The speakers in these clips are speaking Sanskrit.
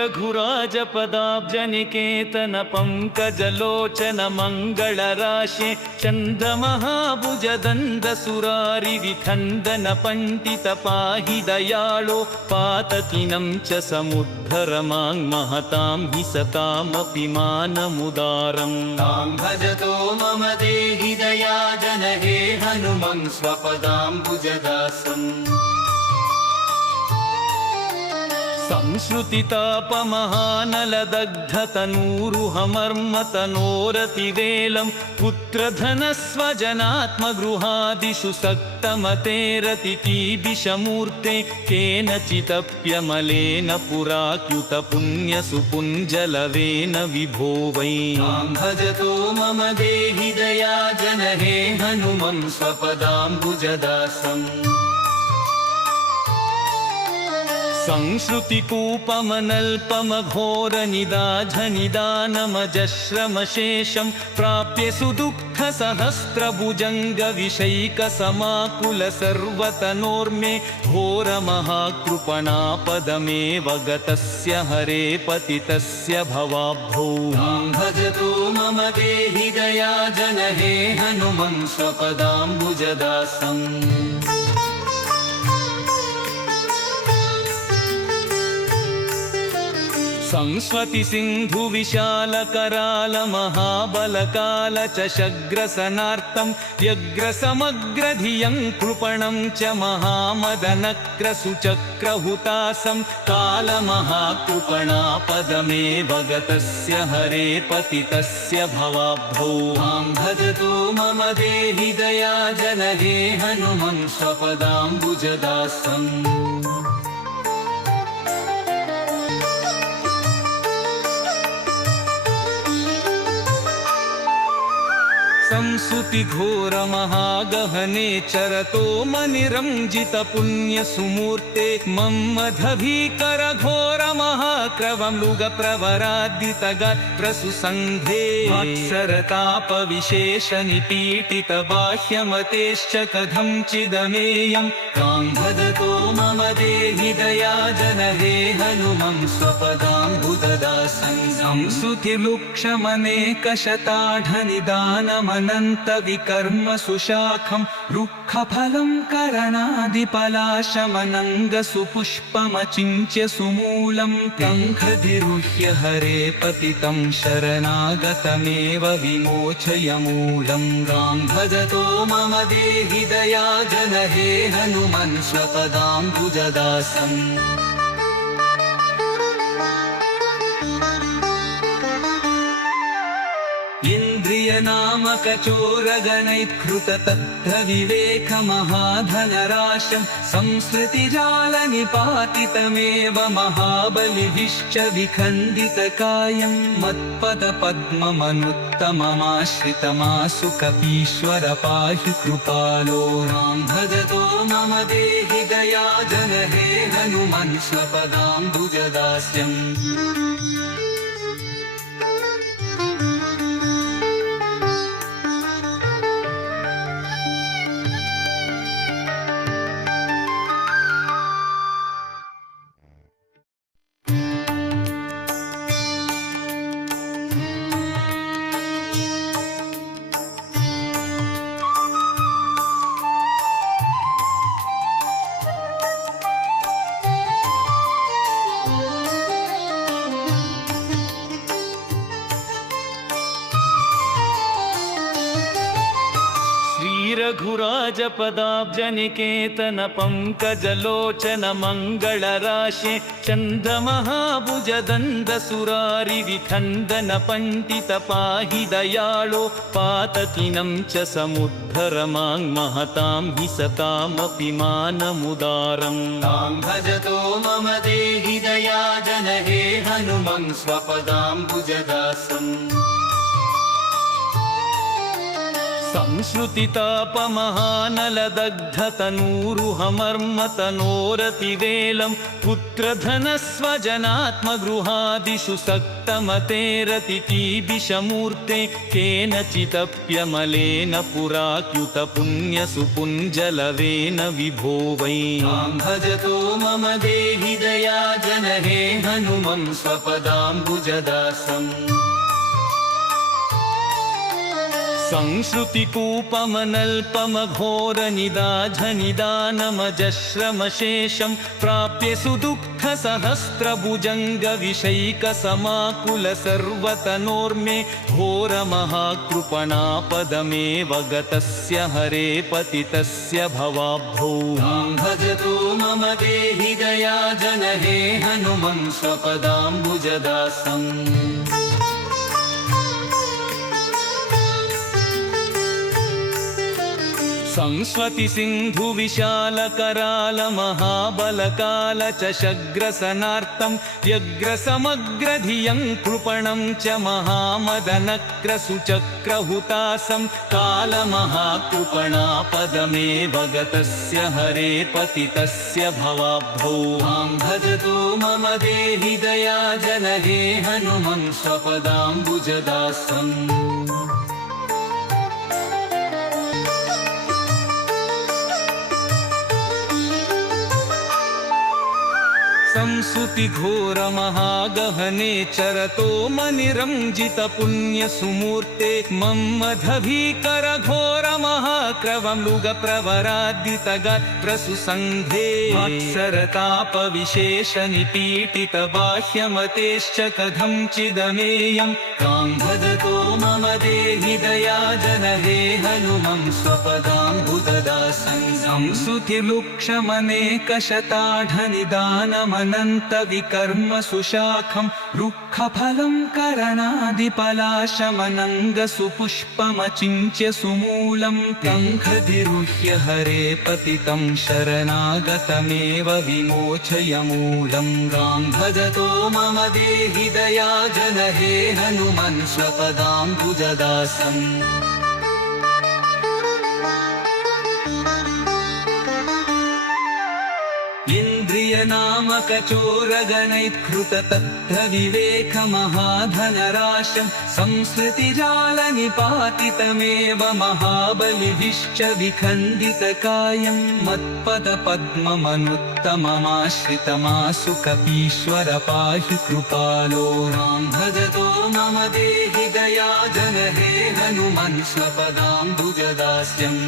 रघुराजपदाब्जनिकेतन पंकजलोचन मंगलराशे चन्द्रमहाभुजदण्डसुरारिविखण्डन पण्डित पाहि दयाळो पातकीनं च समुद्धर मां महतां हि सतामपि मानमुदारम्। तां भजतो मम देहि दयाजन हे हनुमं स्वपदाम्बुजदासम्। संश्रुतितापमहानलदग्धतनूरुहमर्मतनोरतिवेलं पुत्रधनस्वजनात्मगृहादिषु सक्तमतेरतिकीदिशमूर्ते केनचिदप्यमलेन पुराच्युतपुण्यसुपुञ्जलवेन विभो वै। तां भजतो मम देहि दयाजन हे हनुमं स्वपदाम्बुजदासम्। संश्रुतिकूपमनल्पमघोरनिदाझनिदानमजश्रमशेषं प्राप्य सुदुःखसहस्रभुजङ्गविषैकसमाकुल सर्वतनोर्मे घोरमहाकृपणापदमेव गतस्य हरे पतितस्य भवाब्धौ। तां भजतो मम देहि दयाजन हे हनुमं स्वपदाम्बुजदासम्। संस्वति सिंधु विशाल कराल महाबलकाल चशग्रसनार्तं व्यग्रसमग्रधियं कृपणं च महामदनक्रसुचक्रहुतासं कालमहाकृपणापदमेव गतस्य हरे पतितस्य भवाब्धौ। तां भजतो मम देहि दयाजन हे हनुमं स्वपदाम्बुजदासम्। संसुतिघोरमहागहने चरतो मनिरञ्जितपुण्यसुमूर्ते मम्मधभीकरघोरमहाक्रवमृगप्रवराद्दितगात्रसुसङ्घे वात्सरतापविशेषनिपीडितबाह्यमतेश्च कथञ्चिदमेयं। तां भजतो मम देहि दयाजन हे हनुमं स्वपदाम्बुजदासम्। संसुतिलुक्षमनेकशताढनिदानमनन्तविकर्म सुशाखं रुक्षफलं करणादिपलाशमनङ्गसुपुष्पमचिन्त्य सुमूलं कङ्खधिरुह्य हरे पतितं शरणागतमेव विमोचय मूलं। तां भजतो मम देहि दयाजन हे हनुमन् स्वपदाम्बुजदासम्। इन्द्रियनामकचोरगणैःकृततत्त्वविवेकमहाधनराशं संसृतिजालनिपातितमेव महाबलिभिश्च विखण्डितकायं मत्पदपद्ममनुत्तममाश्रितमासु कपीश्वर पाहि कृपालो। तां भजतो मम देहि दयाजन हे हनुमन् स्वपदाम्बुजदास्यम्। रघुराजपदाब्जनिकेतन पंकजलोचन मंगलराशे चन्द्रमहाभुजदण्डसुरारिविखण्डन पण्डित पाहि दयाळो पातकीनं च समुद्धर मां महतां हि सतामपि मानमुदारम्। तां भजतो मम देहि दयाजन हे हनुमं स्वपदाम्बुजदासम्। संश्रुतितापमहानलदग्धतनूरुहमर्मतनोरतिवेलं पुत्रधनस्वजनात्मगृहादिषु सक्तमतेरतितीबिषमूर्ते केनचिदप्यमलेन पुराच्युतपुण्यसुपुञ्जलवेन विभो वै भजतो मम देहि दयाजनहे हनुमं स्वपदाम्बुजदासम् संश्रुतिकूपमनल्पमघोरनिदाझनिदानमजश्रमशेषं प्राप्य सुदुःखसहस्रभुजङ्गविषैकसमाकुल सर्वतनोर्मे घोरमहाकृपणापदमेव गतस्य हरे पतितस्य भवाब्धौ भजतो मम देहि दयाजनहे हनुमं स्वपदाम्बुजदासम् संस्वति सिन्धु विशालकराल महाबलकाल च शग्रसनार्तं व्यग्रसमग्रधियं कृपणं च महामदनक्रसुचक्रहुतासं कालमहाकृपणापदमेव गतस्य हरे पतितस्य भवाब्धौ भजतो मम देहि दयाजनहे हनुमं स्वपदाम्बुजदासम् संसुतिघोरमहागहने चरतो मनिरञ्जितपुण्यसुमूर्ते मम्मधभीकरघोरमहाक्रवमृगप्रवराद्दितगात्रसुसङ्घे मत्सरतापविशेषनिपीडितबाह्यमतेश्च कथञ्चिदमेयं कां भजतो मम देहि दयाजनहे हनुमं स्वपदाम्बुजदासं संसुतिलुक्षमनेकशताढनिदानमनन्तविकर्म सुशाखं रुक्षफलं करणादिपलाशमनङ्गसुपुष्पमचिन्त्य सुमूलं टङ्कधिरुह्य हरे पतितं शरणागतमेव विमोचय मूलं गां भजतो मम देहि दयाजनहे हनुमन् स्वपदाम्बुजदासम् इन्द्रियनामकचोरगणैःकृततत्त्वविवेकमहाधनराशं संस्कृतिजालनिपातितमेव महाबलिभिश्च विखण्डितकायं मत्पदपद्ममनुत्तममाश्रितमासु कपीश्वर पाहि कृपालो रां भजतो मम देहि दयाजनहे हनुमन् स्वपदाम्बुजदास्यम्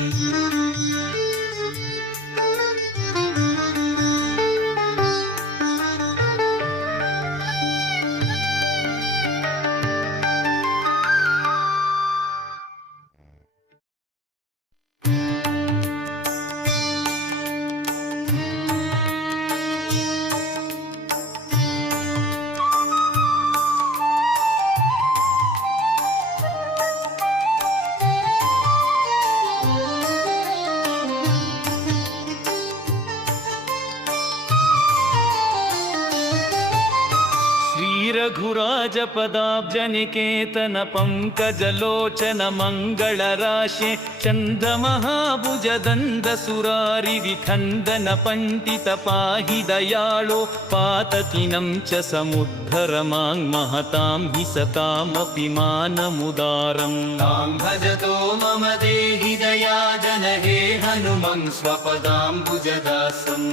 रघुराजपदाब्जनिकेतन पंकजलोचन मंगलराशे चन्द्रमहाभुजदण्डसुरारि विखण्डन पंडित पाहि दयाळो पातकीनं च समुद्धर मां महतां हि सतामपि मानमुदारम् तां भजतो मम देहि दयाजनहे हनुमं स्वपदाम्बुजदासम्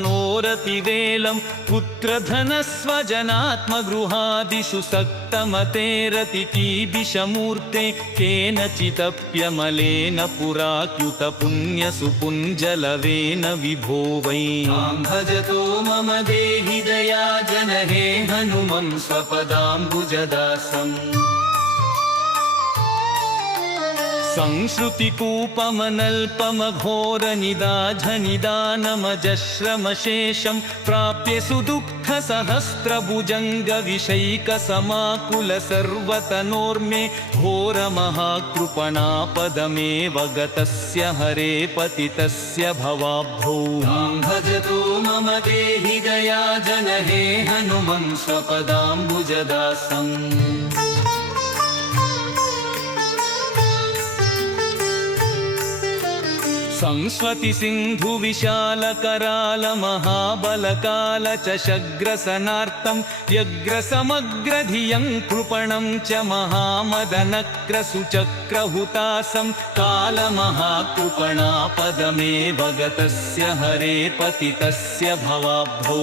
संश्रुतितापमहानलदग्धतनूरुहमर्मतनोरतिवेलं पुत्रधनस्वजनात्मगृहादिषु सक्तमतेरतितीबिषमूर्ते केनचिदप्यमलेन पुराच्युतपुण्यसुपुञ्जलवेन विभो वै भजतो मम देहि दयाजनहे हनुमं स्वपदाम्बुजदासम् संश्रुतिकूपमनल्पमघोरनिदाझनिदानमजश्रमशेषं प्राप्य सुदुःखसहस्रभुजङ्गविषैकसमाकुलसर्वतनोर्मे घोरमहाकृपणापदमेव गतस्य हरे पतितस्य भवाब्धौ भजतो मम देहि दयाजन हे हनुमन् स्वपदाम्बुजदासम् संस्वति सिन्धु विशाल कराल महाबलकाल च शग्रसनार्तं व्यग्रसमग्रधियं कृपणं च महामदनक्रसुचक्रहुतासं कालमहाकृपणापदमेव गतस्य हरे पतितस्य भवाब्धौ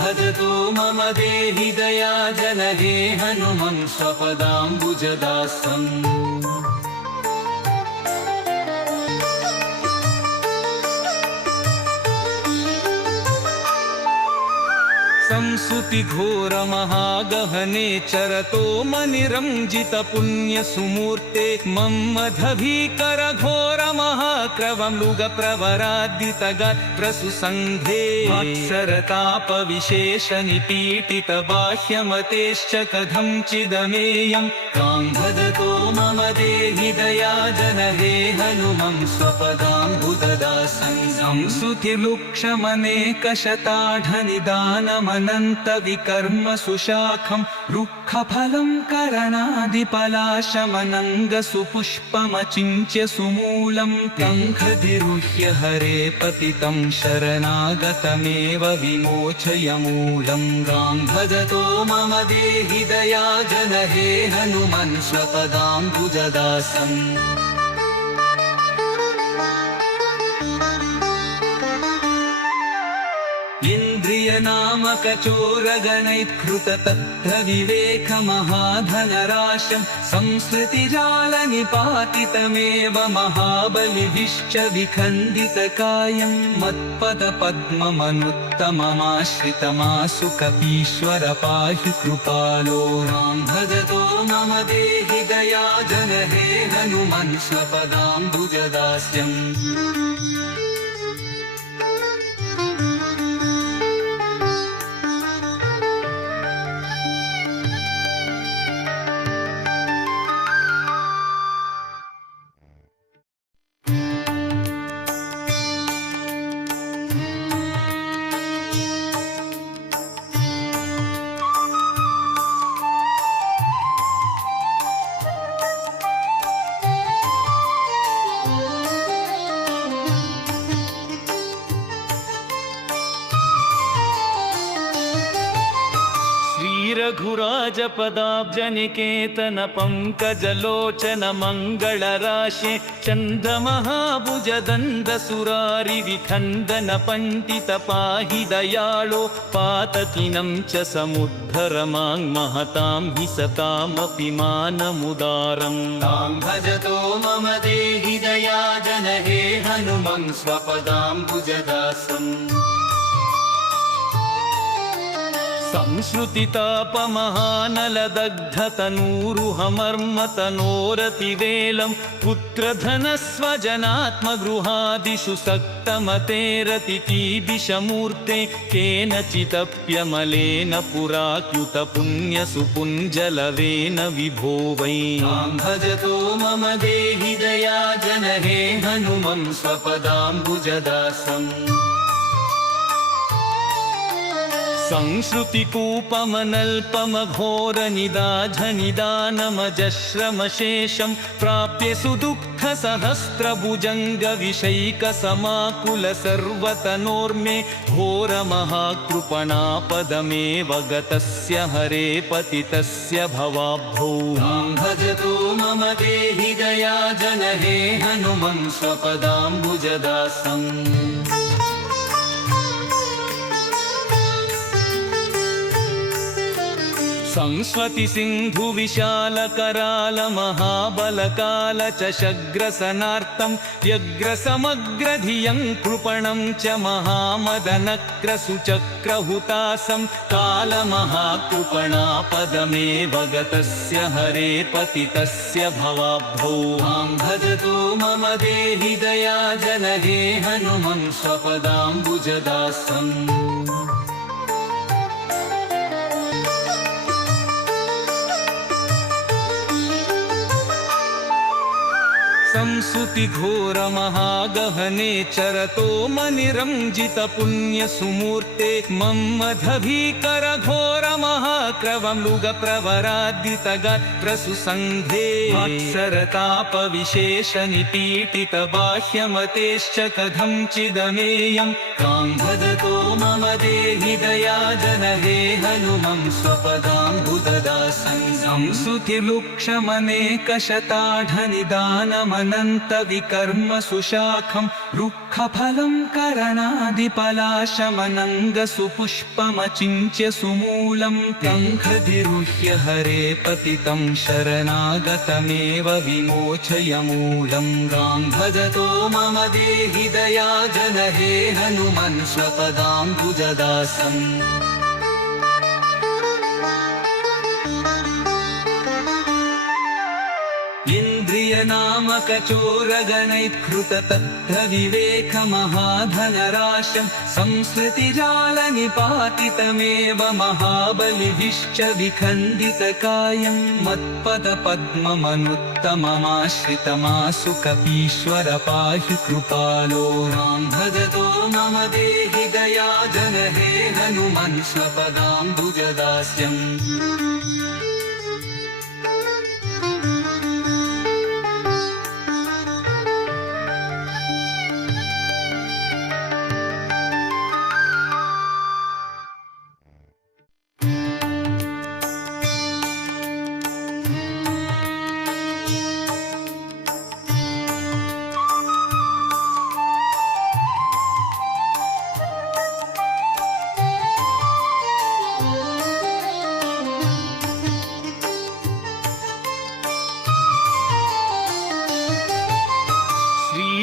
भजतो मम देहि दयाजन हे हनुमन् स्वपदाम्बुजदासम् संसुतिघोरमहागहने चरतो मनिरञ्जितपुण्यसुमूर्ते मम्मधभीकरघोरमहाक्रवमृगप्रवरादितगात्रसुसङ्घे अक्षरतापविशेषनिपीडितबाह्यमतेश्च कथञ्चिदमेयं कां भजतो मम देहि दयाजन हे हनुमं स्वपदाम्बुजदासं संसुतिलुक्षमनेकशताढनिदानमनन्तविकर्म सुशाखं रुक्षफलं करणादिपलाशमनङ्गसुपुष्पमचिन्त्य सुमूलं कङ्खधिरुह्य हरे पतितं शरणागतमेव विमोचय मूलं गां भजतो मम देहि दयाजन हे हनुमन् स्वपदाम्बुजदासम् इन्द्रियनामकचोरगणैर्हृततत्त्वविवेकमहाधनराशं संस्कृतिजालनिपातितमेव महाबलिभिश्च विखण्डितकायं मत्पदपद्ममनुत्तममाश्रितमासु कपीश्वर पाहि कृपालो रां भजतो मम देहि दयाजन हे हनुमन् स्वपदाम्बुजदास्यम् रघुराजपदाब्जनिकेतन पंकजलोचन मंगलराशे चन्द्रमहाभुजदण्डसुरारिविखण्डन पण्डित पाहि दयाळो पातकीनं च समुद्धर मां महतां हि सतामपि मानमुदारम् तां भजतो मम देहि दयाजन हे हनुमन् स्वपदाम्बुजदासम् संश्रुतितापमहानलदग्धतनूरुहमर्मतनोरतिवेलं पुत्रधनस्वजनात्मगृहादिषु सक्तमतेरतिकीदिशमूर्ते केनचिदप्यमलेन पुराच्युतपुण्यसुपुञ्जलवेन विभो वै मां भजतो मम देहि दयाजन हे हनुमन् स्वपदाम्बुजदासम् संश्रुतिकूपमनल्पमघोरनिदाझनिदानमजश्रमशेषं प्राप्य सुदुःखसहस्रभुजङ्गविषैकसमाकुलसर्वतनोर्मे घोरमहाकृपणापदमेव गतस्य हरे पतितस्य भवाब्धौ भजतो मम देहि दयाजन हे हनुमन् स्वपदाम्बुजदासम् संस्वति सिन्धु विशाल कराल महाबल काल चशग्रसनार्थं व्यग्र समग्र धियं कृपणं च महामदनक्र सुचक्रहुतासं काल महाकृपणापदमेव गतस्य हरे पतितस्य भवाब्धौ मां भजतो मम देहि दया जन हे हनुमं स्वपदाम्बुजदासम् संसुति घोर महागहने चरतो मनिरंजित पुण्य सुमूर्ते मम्मधभीकर घोर महाक्रवं मृग प्रवरादित गात्र सुसंघे मत्सरताप विशेष निपीडित बाह्यमतेश्च कथं चिदमेयं कां भजतो मम देहि दया जन हे हनुमं स्वपदाम्बुजदासं संसुतिलुक्षमनेकशताढनिदानम् अनंत विकर्म सुशाखं रुक्षफलं करणादिपलाशमनंग सुपुष्पमचिन्त्य सुमूलं कंखधिरुह्य हरे पतितं शरणागतमेव विमोचय मूलं गां भजतो मम देहि दया जन हे हनुमन् स्वपदाम्बुजदासम् नामकचोरगणैः तत्र विवेक महाधनराशं संस्कृतिजालनिपातितमेव महाबलिभिश्च विखण्डितकायं मत्पदपद्ममनुत्तममाश्रितमासु कपीश्वर पाहि कृपालो रां भजतो मम देहि दया जन हे हनुमन् स्वपदाम्बुजदास्यम्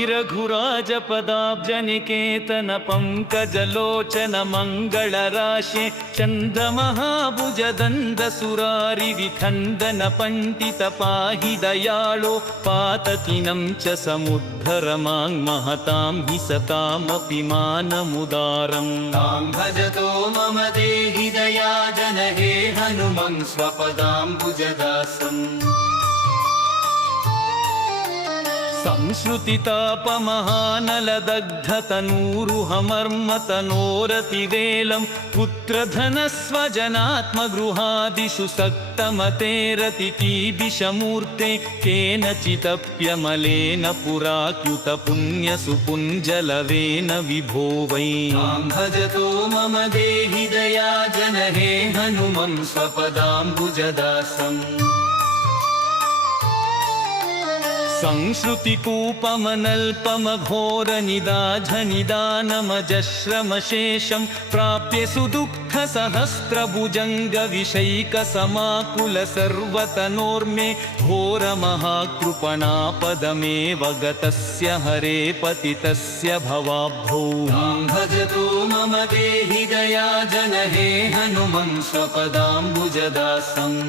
रघुराजपदाब्जनिकेतन पंकजलोचन मंगलराशे चन्द्रमहाभुजदण्डसुरारि विखण्डन पण्डित पाहि दयाळो पातकीनं च समुद्धर मां महतां हि सतामपि मानमुदारम् तां भजतो मम देहि दया जन हे हनुमं स्वपदाम्बुजदासम् संश्रुतितापमहानलदग्धतनूरुहमर्मतनोरतिवेलं पुत्रधनस्वजनात्मगृहादिषु सक्तमतेरतिकीदिशमूर्ते केनचिदप्यमलेन पुराच्युतपुण्यसुपुञ्जलवेन विभो वै मां भजतो मम देहि दया जन हे हनुमं स्वपदाम्बुजदासम् संश्रुतिकूपमनल्पमघोरनिदाझनिदानमजश्रमशेषं प्राप्य सुदुःखसहस्रभुजङ्गविषैकसमाकुल सर्वतनोर्मे घोरमहाकृपणापदमेव गतस्य हरे पतितस्य भवाब्धौ मां भजतो मम देहि दया जन हे हनुमं स्वपदाम्बुजदासम्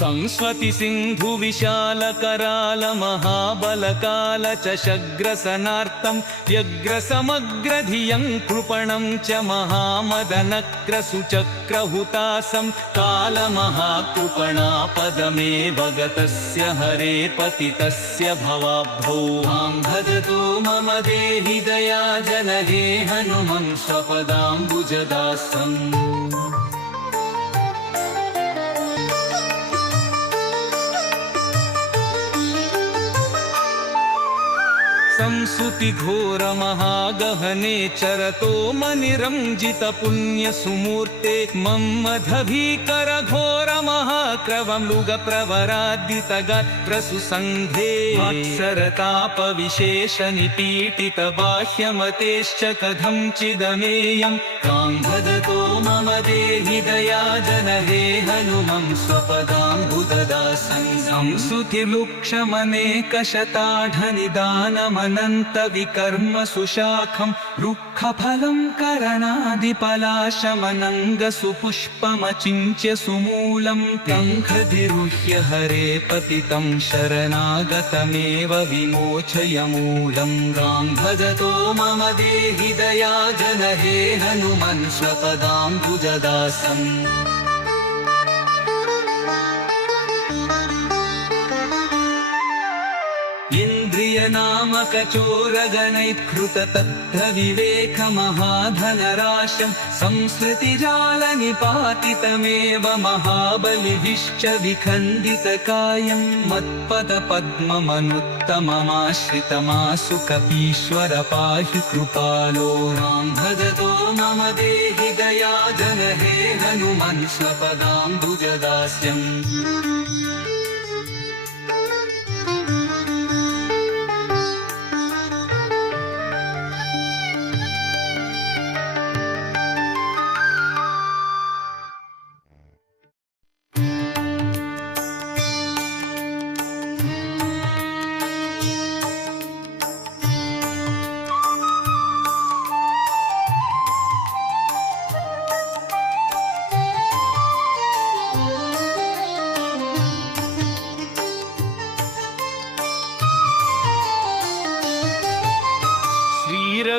संस्वति सिन्धु विशाल कराल महाबल काल चशग्रसनार्थं व्यग्र समग्र धियं कृपणं च महामदनक्र सुचक्रहुतासं काल महाकृपणापदमेव गतस्य हरे पतितस्य भवाब्धौ मां भजतो मम देहि दया जन हे हनुमं स्वपदाम्बुजदासम् संस्तुतिघोरमहागहने चरतो मनिरञ्जितपुण्यसुमूर्ते मम्मधभीकरघोरमहाक्रवमृगप्रवराद्दितगात्रसुसङ्घे वात्सरतापविशेषनिपीडितबाह्यमतेश्च कथञ्चिदमेयं कां भजतो मम देहि दयाजनहे हनुमं स्वपदाम्बुजदासं संस्तुतिवृक्षमनेकशताढनिदानमनन्तविकर्म सुशाखं रुक्षफलं करणादिपलाशमनङ्गसुपुष्पमचिन्त्य सुमूलं टङ्कधिरुह्य हरे पतितं शरणागतमेव विमोचय मूलं गां भजतो मम देहि दयाजनहे हनुमन् स्वपदाम्बुजदासम् इन्द्रियनामकचोरगणैःकृततत्त्वविवेकमहाधनराशं संस्कृतिजालनिपातितमेव महाबलिभिश्च विखण्डितकायं मत्पदपद्ममनुत्तममाश्रितमासु कपीश्वर पाहि कृपालो रां भजतो मम देहि दयाजनहे हनुमन् स्वपदाम्बुजदास्यम्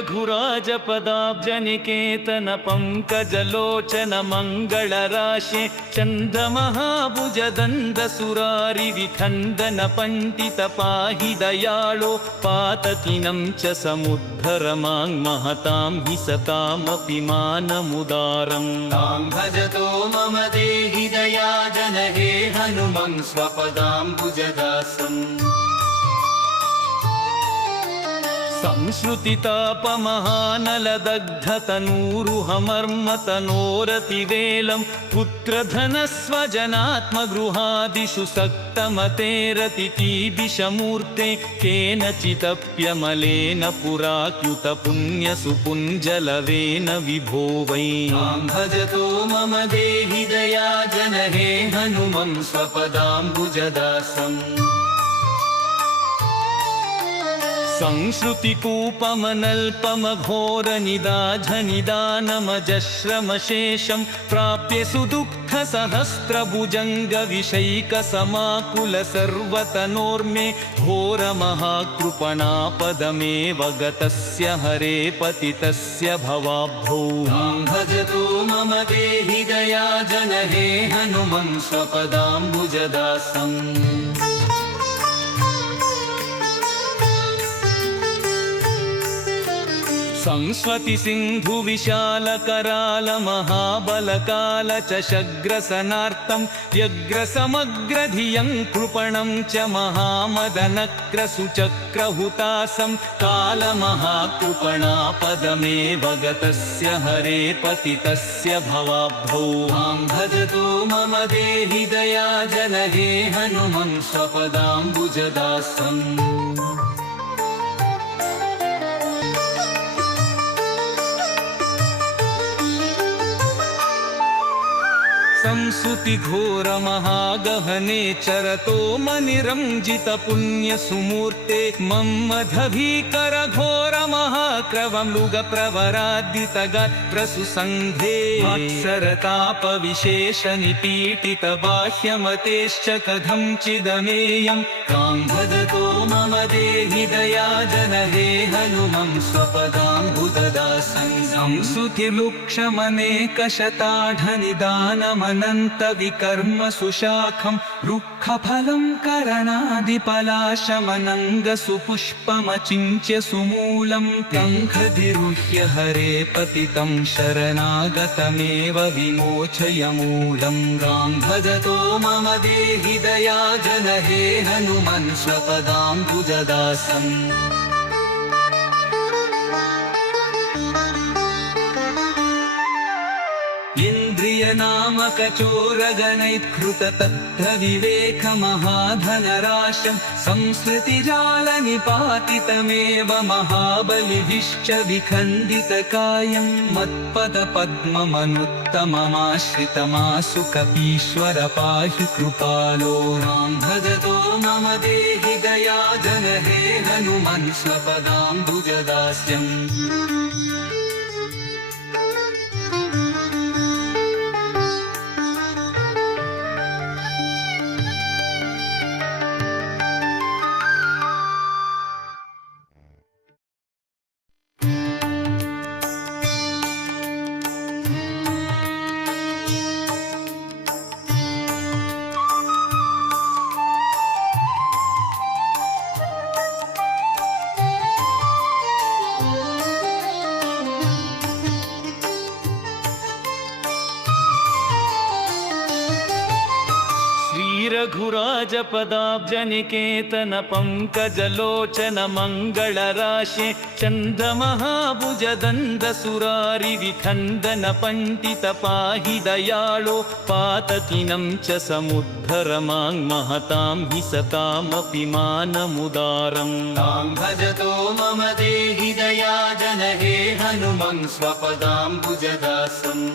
रघुराजपदाब्जनिकेतन पंकजलोचन मंगलराशे चन्द्रमहाभुजदण्डसुरारिविखण्डन पण्डित पाहि दयाळो पातकीनं च समुद्धर मां महतां हि सतामपि मानमुदारम् तां भजतो मम देहि दयाजनहे हनुमं स्वपदाम्बुजदासम् संश्रुतितापमहानलदग्धतनूरुहमर्मतनोरतिवेलं पुत्रधनस्वजनात्मगृहादिषु सक्तमतेरतितीदिशमूर्ते केनचिदप्यमलेन पुराच्युतपुण्यसुपुञ्जलवेन विभो वै मां भजतो मम देहि दयाजनहे हनुमं स्वपदाम्बुजदासम् संश्रुतिकूपमनल्पमघोरनिदाझनिदानमजश्रमशेषं प्राप्य सुदुःखसहस्रभुजङ्गविषैकसमाकुल सर्वतनोर्मे घोरमहाकृपणापदमेव गतस्य हरे पतितस्य भवाब्धौ मां भजतो मम देहि दयाजनहे हनुमं स्वपदाम्बुजदासम् संस्वति सिंधु विशाल कराल महाबलकाल चशग्रसनार्तं व्यग्रसमग्रधियं कृपणं च महामदनक्रसुचक्रहुतासं कालमहाकृपणापदमेव गतस्य हरे पतितस्य भवाब्धौ मां भजतो मम देहि दयाजनहे हनुमं स्वपदाम्बुजदासम् संस्तुतिघोरमहागहने चरतो मनिरञ्जितपुण्यसुमूर्ते मम्मधभीकरघोरमहाक्रवमृगप्रवराद्दितगात्रसुसङ्घे वात्सरतापविशेषनिपीडितबाह्यमतेश्च कथञ्चिदमेयं कां भजतो मम देहि दयाजनहे हनुमं स्वपदाम्बुजदासं संस्तुतिवृक्षमनेकशताढनिदानमनन्तविकर्म सुशाखं रुक्षफलं करणादिपलाशमनङ्गसुपुष्पमचिन्त्य सुमूलं टङ्कधिरुह्य हरे पतितं शरणागतमेव विमोचय मूलं गां भजतो मम देहि दयाजनहे हनुमन् स्वपदाम्बुजदासम् इन्द्रियनामकचोरगणैः संस्कृतिजालनिपातितमेव महाबलिभिश्च विखण्डितकायं मत्पदपद्ममनुत्तममाश्रितमासु कपीश्वर पाहि कृपालो राम भजतो मम देहि दयाजन हे हनुमन् स्वपदाम्बुजदास्यम् रघुराजपदाब्जनिकेतन पंकजलोचन मंगलराशे चन्द्रमहाभुजदण्डसुरारि विखण्डन पंडित पाहि दयाळो पातकीनं च समुद्धर मां महतां हि सतामपि मानमुदारम् तां भजतो मम देहि दयाजन हे हनुमन् स्वपदाम्बुजदासम्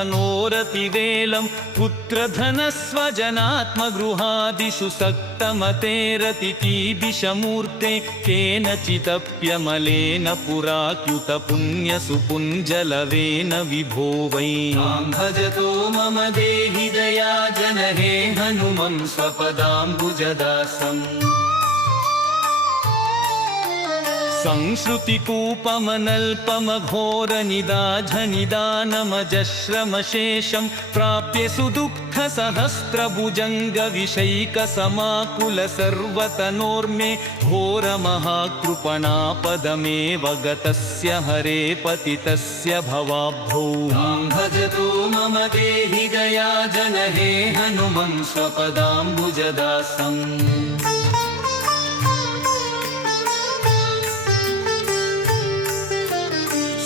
संश्रुतितापमहानलदग्धतनूरुहमर्मतनोरतिवेलं पुत्रधनस्वजनात्मगृहादिषु सक्तमतेरतितीदिशमूर्ते केनचिदप्यमलेन पुराच्युतपुण्यसुपुञ्जलवेन विभो वै तां भजतो मम देहि दयाजन हे हनुमन् स्वपदाम्बुजदासम् संश्रुतिकूपमनल्पमघोरनिदाझनिदानमजश्रमशेषं प्राप्य सुदुःखसहस्रभुजङ्गविषैकसमाकुल सर्वतनोर्मे घोरमहाकृपणापदमेव गतस्य हरे पतितस्य भवाब्धौ तां भजतो मम देहि दयाजन हे हनुमन् स्वपदाम्बुजदासम्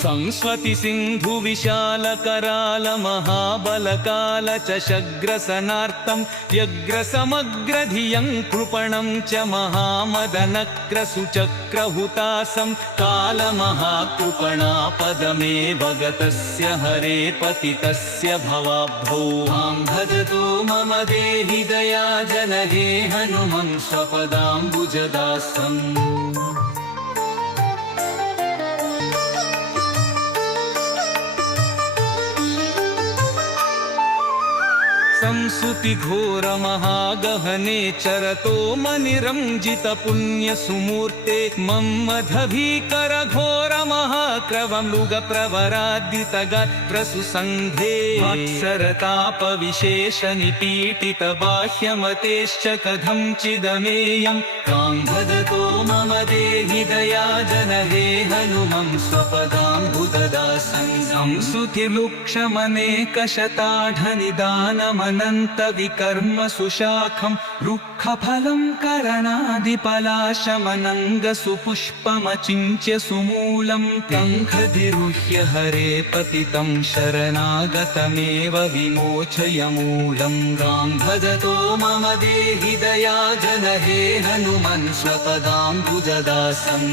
संस्वति सिन्धु विशाल कराल महाबलकाल च शग्रसनार्तं व्यग्रसमग्रधियं कृपणं च महामदनक्रसुचक्रहुतासं कालमहाकृपणापदमेव गतस्य हरे पतितस्य भवाब्धौ तां भजतो मम देहि दयाजन हे हनुमन् स्वपदाम्बुजदासम् संसुतिघोरमहागहने चरतो मनिरञ्जित पुण्यसुमूर्ते मम्मधभीकरघोरमहाक्रवमृगप्रवराद्दितगात्रसुसङ्घे मत्सरतापविशेषनिपीडितबाह्यमतेश्च कथञ्चिदमेयं तां भजतो मम देहि दयाजन हे हनुमन् स्वपदाम्बुजदासम् संसुतिलुक्षमनेकशताढनिदानमनन्तविकर्म सुशाखं रुक्षफलं करणादिपलाशमनङ्गसुपुष्पमचिन्त्य सुमूलं कङ्खधिरुह्य हरे पतितं शरणागतमेव विमोचय मूलं तां भजतो मम देहि दयाजन हे हनुमन् स्वपदाम्बुजदासम्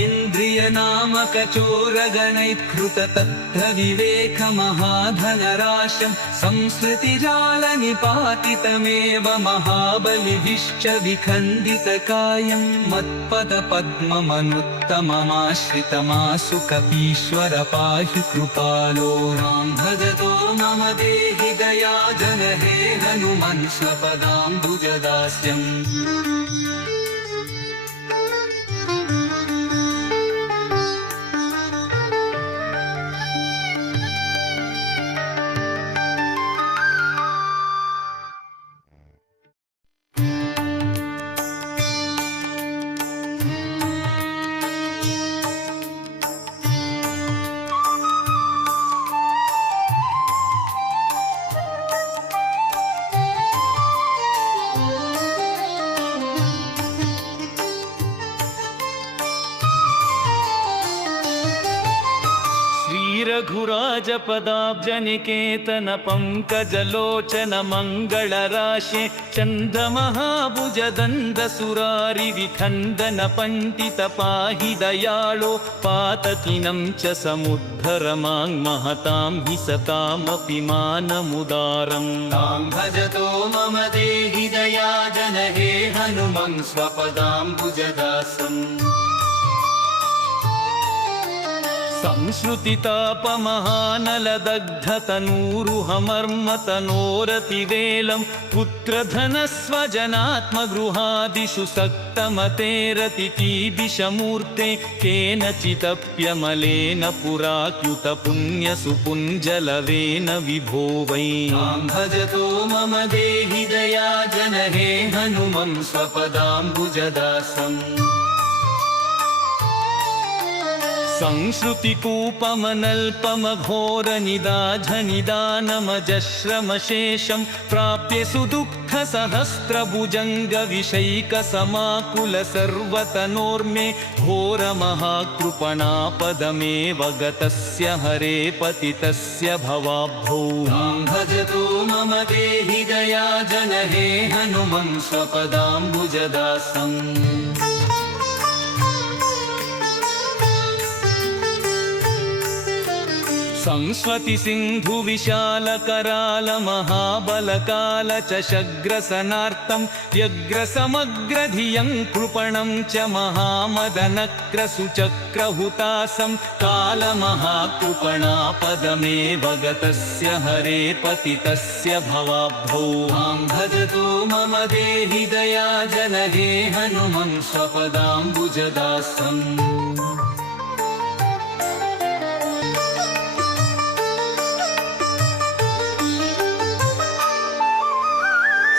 इन्द्रियनामकचोरगणैः संस्कृतिजालनिपातितमेव महाबलिभिश्च विखण्डितकायं मत्पदपद्ममनुत्तममाश्रितमासु कपीश्वर पाहि कृपालो राम भजतो मम देहि दयाजन हे हनुमन् स्वपदाम्बुजदास्यम् श्रीरघुराजपदाब्जनिकेतन पङ्कजलोचन मङ्गलराशे चन्दमहाभुजदन्दसुरारिविखण्डन पण्डित पाहि दयाळो पातकिनं च समुद्धर मां महतां हि सतामपि मानमुदारम् तां भजतो मम देहि दयाजन हे हनुमं स्वपदाम्बुजदासम् संश्रुतितापमहानलदग्धतनूरुहमर्मतनोरतिवेलं पुत्रधनस्वजनात्मगृहादिषु सक्तमतेरतिकीदिशमूर्ते केनचिदप्यमलेन पुराच्युतपुण्यसुपुञ्जलवेन विभो वै तां भजतो मम देहि दयाजन हे हनुमं स्वपदाम्बुजदासम् संश्रुतिकूपमनल्पमघोरनिदाझनिदानमजश्रमशेषं प्राप्य सुदुःखसहस्रभुजङ्गविषैकसमाकुल सर्वतनोर्मे घोरमहाकृपणापदमेव गतस्य हरे पतितस्य भवाब्धौ तां भजतो मम देहि दयाजन हे हनुमं स्वपदाम्बुजदासम् संस्वति सिन्धु विशाल कराल महाबलकाल चशग्रसनार्तं व्यग्रसमग्रधियं कृपणं च महामदनक्रसुचक्रहुतासं कालमहाकृपणापदमेव गतस्य हरे पतितस्य भवाब्धौ तां भजतो मम देहि दयाजन हे हनुमं स्वपदाम्बुजदासम्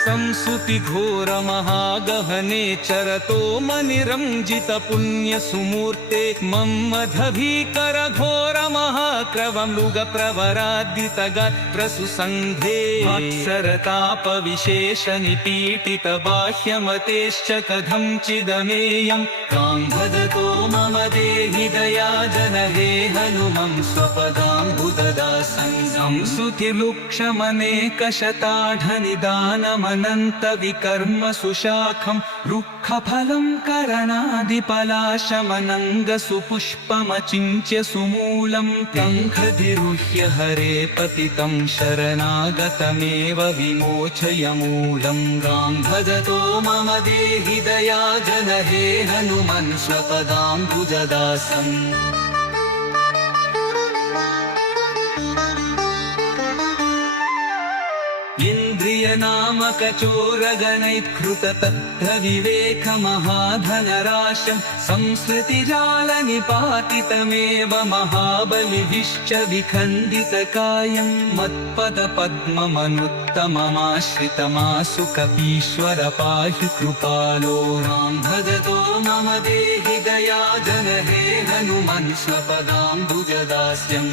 संसुतिघोरमहागहने चरतो मनिरञ्जितपुण्यसुमूर्ते मम्मधभीकरघोरमहाक्रवमृगप्रवराद्दितगात्रसुसङ्घे वात्सरतापविशेषनिपीडितबाह्यमतेश्च कथञ्चिदमेयं तां भजतो मम देहि दयाजन हे हनुमं स्वपदाम्बुजदासं संसुतिलुक्षमनेकशताढनिदानमनन्तविकर्म सुशाखं रुक्षफलं करणादिपलाशमनङ्गसुपुष्पमचिन्त्य सुमूलं कङ्खधिरुह्य हरे पतितं शरणागतमेव विमोचय मूलं गां भजतो मम देहि दयाजन हे हनुमन् स्वपदाम्बुजदासम् इन्द्रियनामकचोरगणैकृततत्त्वविवेकमहाधनराशं संस्कृतिजालनिपातितमेव महाबलिभिश्च विखण्डितकायं मत्पदपद्ममनुत्तममाश्रितमासु कपीश्वर पाहि कृपालो रां भजतो मम देहि दयाजन हे हनुमन् स्वपदाम्बुजदास्यम्